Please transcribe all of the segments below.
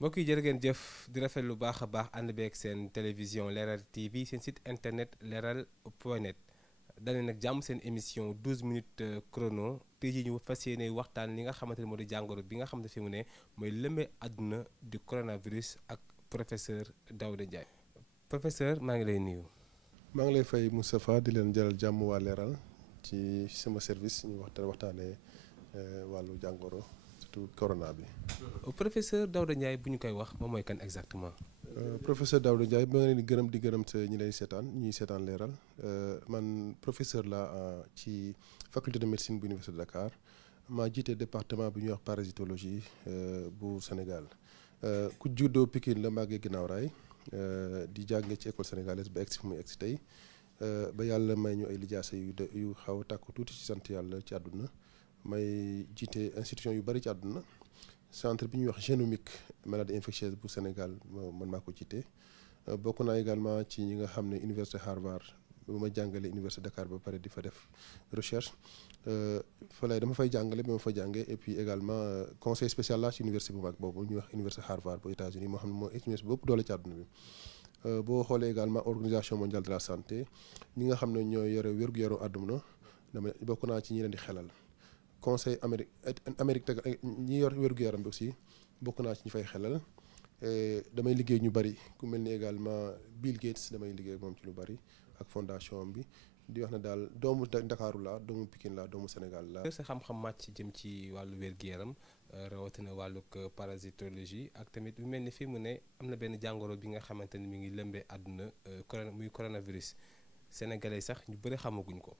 mbokk yi jërë ngeen jëf di rafet lu baax a baax ànd beeg seen télévision Leral TV seen site internet leral.net dalee nag jàmm seen émission 12 minutes chrono tey jii ñu fas yéene waxtaan li nga xamante ne moo di jàngoro bi nga xamante fi mu ne mooy lëmbee àdduna di coronavirus ak professeur Daouda Ndiaye. professeur maa ngi lay nuyu. maa ngi lay fay Moustapha di leen jëlal jàmm waa Leral ci sama service ñu waxtaanee wàllu jàngoro. corona bi. professeur Daouda Ndiaye bu ñu koy wax moom mooy kan exactement. professeur Daouda Ndiaye ba nga leen di gërëm te ñi lay seetaan ñuy seetaan Leral man professeur la ci faculté de médecine bu université de Dakar maa jiite département bi ñuy wax parasitologie bu Sénégal ku juddoo Pikine la màggee ginnaaw raay di jàngee ci école sénégalaise ba egsi fu muy egsi tey ba yàlla may ñu ay lijaasa yu xaw a tàkku tuuti ci sant yàlla ci àdduna. may jiite institution yu bari ci àdduna centre bi ñuy wax génomique maladie infectieuse bu Sénégal man maa ko jiite bokk naa également ci ñi nga xam ne université Harvard ba ma jàngale université Dakar ba pare di fa def recherche dama fay jàngale bi ma fa jàngee et puis également conseil spécial la ci université bu mag boobu ñuy wax université Harvard bu États-Unis moo xam ne moo université bu ëpp doole ci àdduna bi boo xoolee également organisation mondiale de la santé ñi nga xam ne ñoo yore wér-gu-yaram àdduna bokk naa ci ñi leen di xelal. conseil Amérique ñi yor wér-gu-yaram bi aussi bokk naa ci ñi fay xelal damay liggéey ñu bari ku mel ni également Bill Gates damay liggéey moom ci lu bari ak fondation bi di wax ne daal doomu Ndakaaru la doomu Pikine la doomu Sénégal la. sa xam-xam màcc jëm ci wàllu wér-gu-yaram rawatina wàllug parasitologie ak tamit bu mel ni fii mu ne am na benn jàngoro bi nga xamante ni mi ngi lëmbee àdduna muy coronavirus sénégalais sax ñu bëri xamaguñ ko.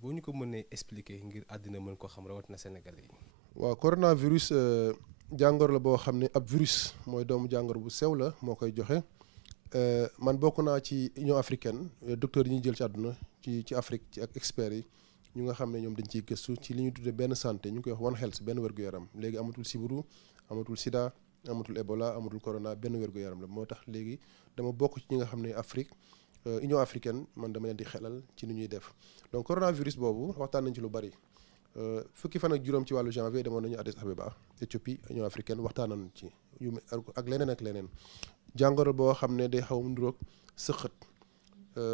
boo ñu ko mënee expliquer ngir àddina mën ko xam rawatina Sénégalais yi. waaw coronavirus jàngoro la boo xam ne ab virus mooy doomu jàngoro bu sew la moo koy joxe man bokk naa ci Union africaine docteur yi ñuy jël ci àdduna ci Afrique ci ak experts yi ñu nga xam ne ñoom dañ ciy gëstu ci li ñuy tuddee benn santé ñu ngi koy wax One Health benn wér-gu-yaram léegi amatul sibiru amatul sida amatul Ebola amatul corona benn wér-gu-yaram la moo tax léegi dama bokk ci ñi nga xam ne Afrique. Union africaine man dama leen di xelal ci ni ñuy def donc coronavirus boobu waxtaan nañ ci lu bari fukki fan ak juróom ci wàllu janvier demoon nañu Addis Abeba Éthiopie Union africaine waxtaan nañ ci ak leneen jàngoro boo xam ne day xaw a nduroog sëqët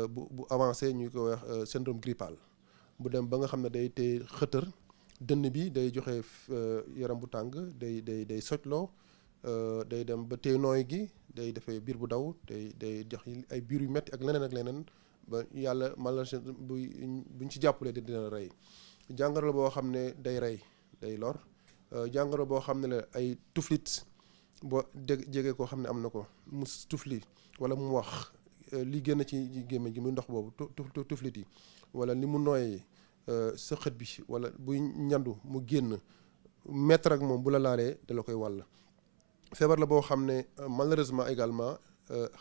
bu avancé ñu ko wax syndrome grippal bu dem ba nga xam ne day tey xëtër dënn bi day joxe yaram bu tàng day sojloo day dem ba tey nooy gi day defee biir bu daw day jox ay biir yu metti ak leneen ba yàlla malheureusement buñ ci jàppalee dina rey jàngoro la boo xam ne day rey day lor jàngoro boo xam ne la ay tuflit boo jege koo xam ne am na ko mu tufli wala mu wax li génn ci gémmiñ gi muy ndox boobu tuflit yi wala ni mu nooyee sa xët bi wala buy ñandu mu génn mètre ak moom bu la laalee da la koy wàll feebar la boo xam ne malheureusement également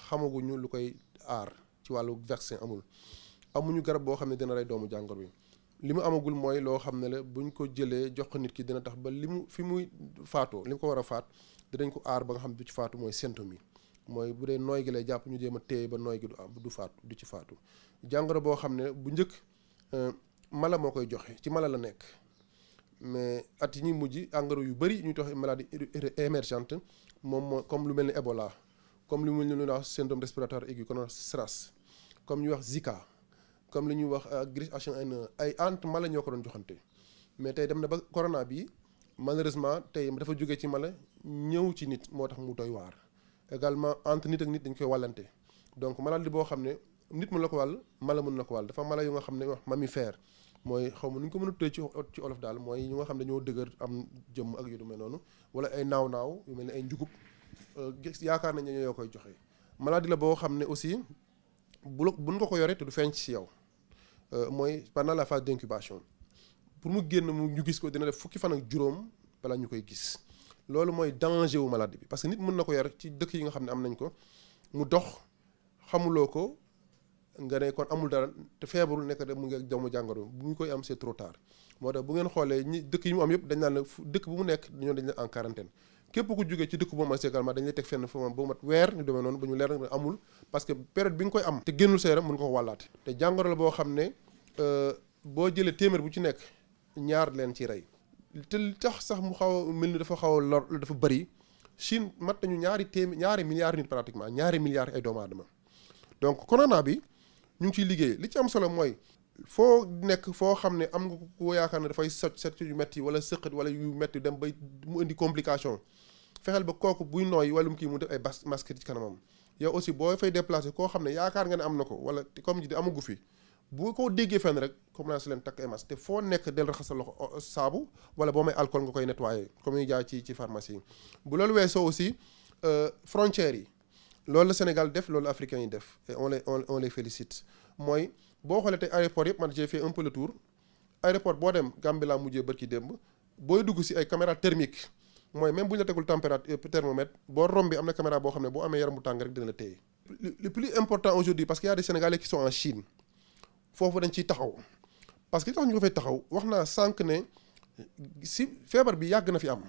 xamaguñu lu koy aar ci wàllu vaccin amuñu garab boo xam ne dina rey doomu jàngoro bi li mu amagul mooy loo xam ne la buñ ko jëlee jox ko nit ki dina tax ba fi muy faatoo li mu ko war a faat dinañ ko aar ba nga xam ne du ci faatu mooy symptôme yi mooy bu dee nooy gi lay jàpp ñu jéem a téye ba nooy gi du ci faatu jàngoro boo xam ne bu njëkk mala moo koy joxe ci mala la nekk mais at yi ñuy mujj jàngoro yu bëri ñuy tax maladie émergente moom moo comme lu mel ni Ebola comme lu mel ni lu ñuy wax syndrome respiratoire aigu kon SRAS comme ñuy wax Zika comme li ñuy wax grippe H1N1 ay entre mala ñoo ko doon joxante mais tey dem na ba corona bi malheureusement tey dafa jógee ci mala ñëw ci nit moo tax mu doy waar également entre nit ak nit dañ koy wàllante donc maladie boo xam ne nit mën la ko wàll mala mën na ko wàll dafa mala yu nga xam ne wax mammifère mooy xaw ma nu ñu ko mën a tuddee ci olof daal mooy ñu nga xam ne dañoo dëgër am jëmm ak yu du mel noonu wala ay naaw yu mel ni ay njugub yaakaar nañ ne ñoo koy joxe maladie la boo xam ne aussi buñ ko yoree te du feeñ ci yow mooy pendant la phase d'incubation pour mu génn ñu gis ko dina def fukki fan ak juróom balaa ñu koy gis loolu mooy danger wu maladie bi parce que nit mën na ko yor ci dëkk yi nga xam ne am nañ ko mu dox xamuloo ko nga ne kon amul dara te feebarul nekk de mu ngi ak doomu jàngoro bu ñu koy am c'est trop tard moo tax bu ngeen xoolee ñi dëkk yi mu am yëpp dañ naan la dëkk bu mu nekk ñoo dañ la en quarantaine képp ku jógee ci dëkk boobu ma également dañ lay teg fenn fa ba mat weer ñu demee noonu ba ñu leer na amul parce que période bi nga koy am te génnul sa yaram mën nga ko wàllaate te jàngoro la boo xam ne boo jëlee téeméer bu ci nekk ñaar leen ci rey te li tax sax mu xaw a mel ni dafa xaw a lor dafa bëri Chine mat nañu ñaari milliards nit pratiquement ñaari milliards ay doomu aadama donc corona bi ñu ngi ciy liggéey li ci am solo mooy foo nekk foo xam ne am nga ko yaakaar ne dafay set yu metti wala sëqat wala yu metti dem bay mu indi complication fexeel ba kooku buy nooy wala mu kii mu def ay masque ci kanamam yow aussi boo fay déplacé koo xam ne yaakaar nga ne am na ko wala comme ji di amagu fi bu ko déggee fenn rek commencé leen takk ay masque te foo nekk del raxas sa loxo saabu wala boo may alcool nga koy nettoyé comme ñuy jaay ci pharmacie yi bu loolu weesoo aussi frontières yi loolu la Sénégal def loolu africains yi def et on les félicite mooy boo xoolee tey aéroport yëpp man j'ai fait un peu le tour aéroport boo dem Gambie laa mujjee bërki démb booy dugg si ay caméra thermique mooy même bu ñu la tegul température thermomètre boo rombi am na caméra boo xam ne boo amee yaram bu tàng rek dina la téye le plus important aujourd'hui parce qu'il y a des Sénégalais qui sont en Chine foofu dañ ciy taxaw parce que li tax ñu ko fay taxaw wax naa sànq ne si feebar bi yàgg na fi am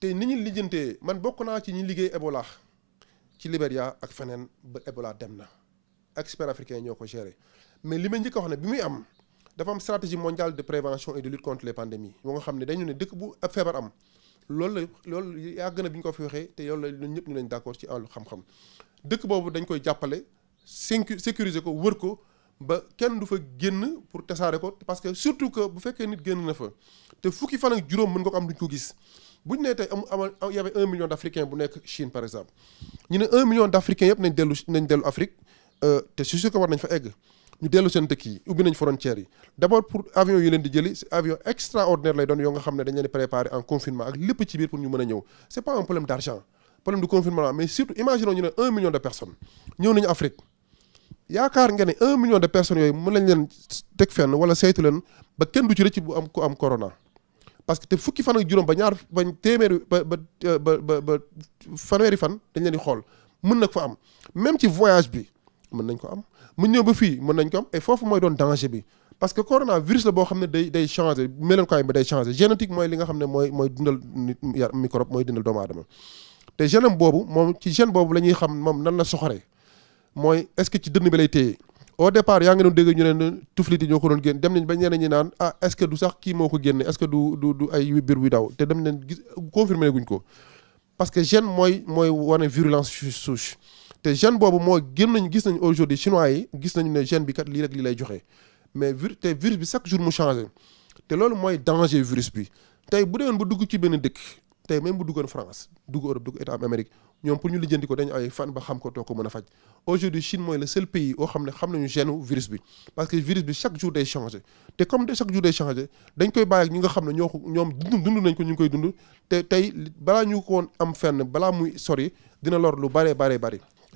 te ni ñu lijjantee man bokk naa ci ñi liggéey Ebola ci Libéria ak feneen ba Ebola dem na experts africains ñoo ko géré mais li ma njëkk a wax ne bi muy am dafa am stratégie mondiale de prévention et de lutte contre les pandémies boo nga xam ne dañu ne dëkk bu ab feebar am loolu yàgg na bi ñu ko fi waxee te yow la ñun ñëpp ñu lañ d'accord ci àllu xam-xam dëkk boobu dañ koy jàppale sécuriser ko wër ko ba kenn du fa génn pour tasaare ko parce que surtout que bu fekkee nit génn na fa te fukki fan ak juróom mën nga ko am duñ ko gis bu ñu nee tey y avait 1 million d'Africains bu nekk Chine par exemple ñu ne 1 million d'Africains yëpp nañ dellu Afrique te c'est sûr que war nañ fa egg ñu dellu seen dëkk yi ubbi nañ frontières yi d'abord pour avion yi leen di jëli avion extraordinaire lay doon yoo nga xam ne dañ leen di préparer en confinement ak lépp ci biir pour ñu mën a ñëw c'est pas un problème d'argent problème de confinement mais surtout imaginons ñu ne 1 million de personnes ñëw nañu Afrique yaakaar nga ne 1 million de personnes yooyu mën nañ leen teg fenn wala saytu leen ba kenn du ci rëcc bu am ku am corona parce que te fukki fan ak juróom ba ñaar ba téeméeri ba fanweeri fan dañ leen di xool mën na ko fa am même ci voyage bi mën nañ ko am mu ñëw ba fii mën nañ ko am et foofu mooy doon danger bi parce que coronavirus la boo xam ne day changer melokaay bi day changer génétique mooy li nga xam ne mooy dundal nit microbe mooy dundal doomu aadama te gène boobu moom ci gène boobu la ñuy xam moom nan la soxoree mooy est-ce que ci dënn bi lay téye au départ yaa ngi doon dégg ñu ne tuflit yi ñoo ko doon génn dem nañ ba ñeneen ñi naan est-ce que du sax kii moo ko génne est-ce que du ay biir buy daw te dem nañ gis confirmé guñ ko parce que gène mooy wane virulence souche te gène boobu moo gis nañ aujourd'hui chinois yi gis nañu ne gène bi kat lii rek lii lay joxe mais virus bi chaque jour mu changé te loolu mooy danger virus bi tey bu demoon ba dugg ci benn dëkk tey même bu duggoon France dugg Europe dugg État Amérique ñoom pour ñu lijjanti ko dañu ay fan ba xam ko too ko mën a faj aujourd'hui Chine mooy le seul pays oo xam ne xam nañu gène virus bi parce que virus bi chaque jour day changé te comme chaque jour day changé dañ koy bàyyi ak ñi nga xam ne ñoom dund nañ ko ñu ngi koy dund te tey balaa ñu ko woon am fenn balaa muy sori dina lor lu bare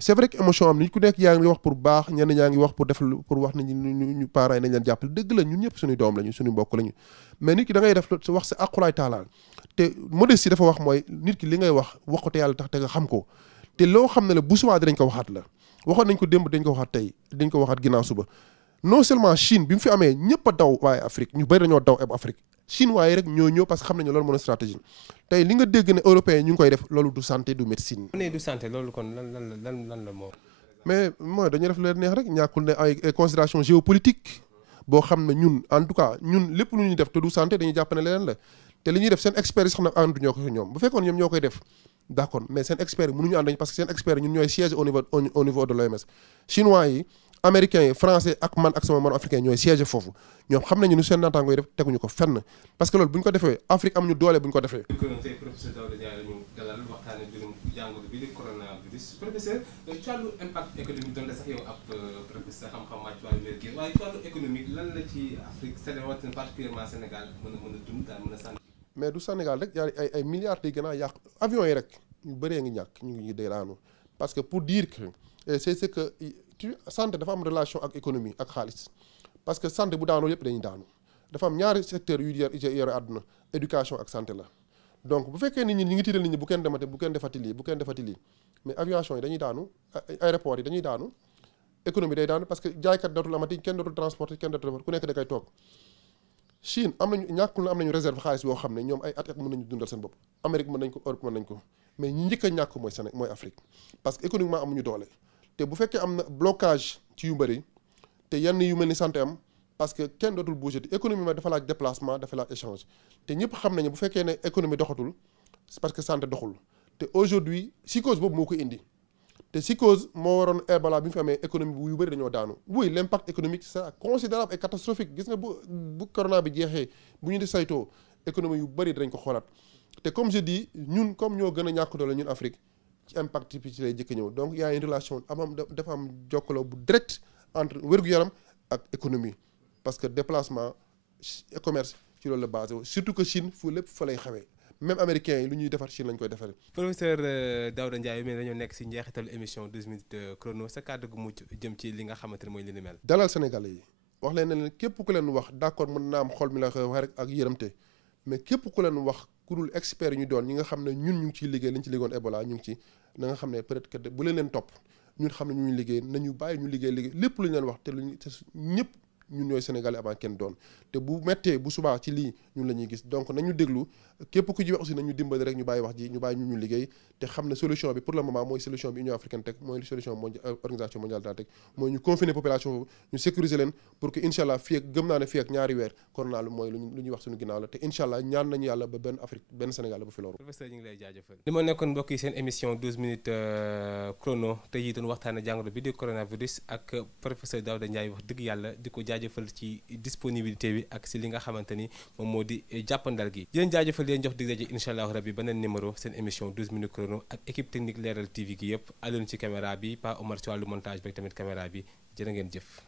c'est vrai que émotion am nit ku nekk yaa ngi wax pour baax ñenn ñaa ngi wax pour def pour wax nit ñi ñu parents yi nañ leen jàppale dëgg la ñun ñëpp suñuy doom lañu suñu mbokk lañu mais nit ki da ngay def wax sa aqulaay taalaal te modestie dafa wax mooy nit ki li ngay wax ko te yàlla tax te nga xam ko te loo xam ne la bu subaa dinañ ko waxaat la waxoon nañ ko démb dañ ko waxaat tey dañ ko waxaat ginnaaw suba non seulement Chine bi mu fi amee ñëpp a daw waaye Afrique ñu bëri dañoo daw Afrique Chine waaye rek ñoo ñëw parce que xam nañu loolu mën a stratégie tey li nga dégg ne européens ñu ngi koy def loolu du santé du médecine. bu nee du santé loolu kon lan la moo. mais mooy dañuy def leen neex rek ñàkkul ne ay considération géopolitique boo xam ne ñun en tout cas ñun lépp lu ñuy def te du santé dañuy jàpp ne leneen la te li ñuy def seen experts yi sax na àndu ñoo ko ñoom bu fekkoon ñoom ñoo koy def d'accord mais seen experts yi mënuñu ànd parce que seen experts ñun ñooy siège au niveau de l'OMS chinois yi américains yi français ak man ak sama morom africain ñooy siège foofu ñoom xam nañu nu seen naataango yi def teguñu ko fenn parce que loolu bu ñu ko defee Afrique am ñu doole bu ñu ko defee. tey professeur Daouda Ndiaye la ñu dalal waxtaanee mbirum jàngoro bi di coronavirus professeur ci wàllu impact économique doon sax yow ab professeur xam-xam ci wàllu wér-gu-yaram waaye ci wàllu économique lan la ci Afrique Sénégal particulièrement Sénégal mën a dund daal mën a sant. mais du Sénégal rek yaa ay milliards yi gën a yàq avions yi rek ñu bëree ngi ñàkk ñu ngi daanu parce que pour dire que c'est ce que santé dafa am relation ak économie ak xaalis parce que santé bu daanoo yëpp dañuy daanu dafa am ñaari secteurs yu yore àdduna éducation ak santé la donc bu fekkee nit ñi ngi tiital nit ñi bu kenn defati lii mais aviation yi dañuy daanu aéroport yi dañuy daanu économie day daanu parce que jaaykat dootul amati kenn dootul transporter kenn dootul ku nekk da koy toog Chine am nañu ñàkkul na am nañu réserve xaalis boo xam ne ñoom ay at mën nañu dundal seen bopp Amérique mën nañ ko Europe mën nañ ko mais ñi njëkk a ñàkk mooy Sénégal mooy Afrique parce que économiquement amuñu doole te bu fekkee am na blocage ci yu bëri te yenn yu mel ni santé am parce que kenn dootul bouger te économie ma dafa laaj déplacement dafa laaj échange te ñëpp xam nañu bu fekkee ne économie doxatul c'est parce que santé doxul te aujourd'hui psychose boobu moo ko indi te psychose moo waroon Ebola bi mu fi amee économie bu yu bëri dañoo daanu oui l'impact économique c'est considérable et catastrophique gis nga bu corona bi jeexee bu ñu di saytoo économie yu bëri dañ ko xoolaat te comme je dis ñun comme ñoo gën a ñàkk doole ñun Afrique ci impact bi ci lay jëkk ñëw donc y a une relation dafa am jokkaloo bu direct entre wér-gu-yaram ak économie parce que déplacement et commerce ci loolu la basé surtout que Chine fu lépp fa lay xawee même américains yi lu ñuy defar Chine lañ koy defaree. professeur Daouda Ndiaye mais dañoo nekk si njeexitalu émission 12 minutes chrono sa kàddu gu mujj jëm ci li nga xamante ne mooy li ni mel. dalal Sénégalais yi wax leen ne leen képp ku leen wax d'accord mën naa am xol mi la koy wax rek ak yërëmte mais képp ku leen wax ku dul expert yi ñu doon ñi nga xam ne ñun ñu ngi ciy liggéey liñ ci liggéeyoon Ebola ñu ngi ci na nga xam ne peut-être que bu leen topp ñun xam ne ñu liggéey nañu bàyyi ñu liggéey lépp lu ñu leen wax te luñu te ñëpp ñun ñooy Sénégalais avant kenn doon te bu méttee bu subaa ci lii ñun la ñuy gis donc nañu déglu képp ku ci wax aussi nañu dimbali rek ñu bàyyi wax ji ñu bàyyi ñu liggéey te xam ne solution bi pour le moment mooy solution bi Union africaine teg mooy solution organisation mondiale daa teg mooy ñu confiner population boobu ñu sécuriser leen pour que incha allah fii ak gëm naa ne fii ak ñaari weer corona lu mooy lu ñuy wax suñu ginnaaw la te incha allah ñaan nañu yàlla ba benn Afrique benn Sénégal bu fi loru. professeur ñu ngi lay jaajëfal. li ma nekkoon mbokk yi seen émission 12 minutes chrono tey jii doon waxtaane jàngoro bi di coronavirus ak professeur Daouda Ndiaye wax dëgg yàlla di ko jaajëfal ci disponibilité bi ak si li nga xamante ni moom moo di jàppandal gi. di leen jaajëfal di leen jox dig daje incha allah rabbi beneen numéro seen émission 12 minutes chrono ak équipe technique Leral TV gi yëpp Alioune ci caméra bi Pa Omar ci wàllu montage bi tamit caméra bi jërë ngeen jëf.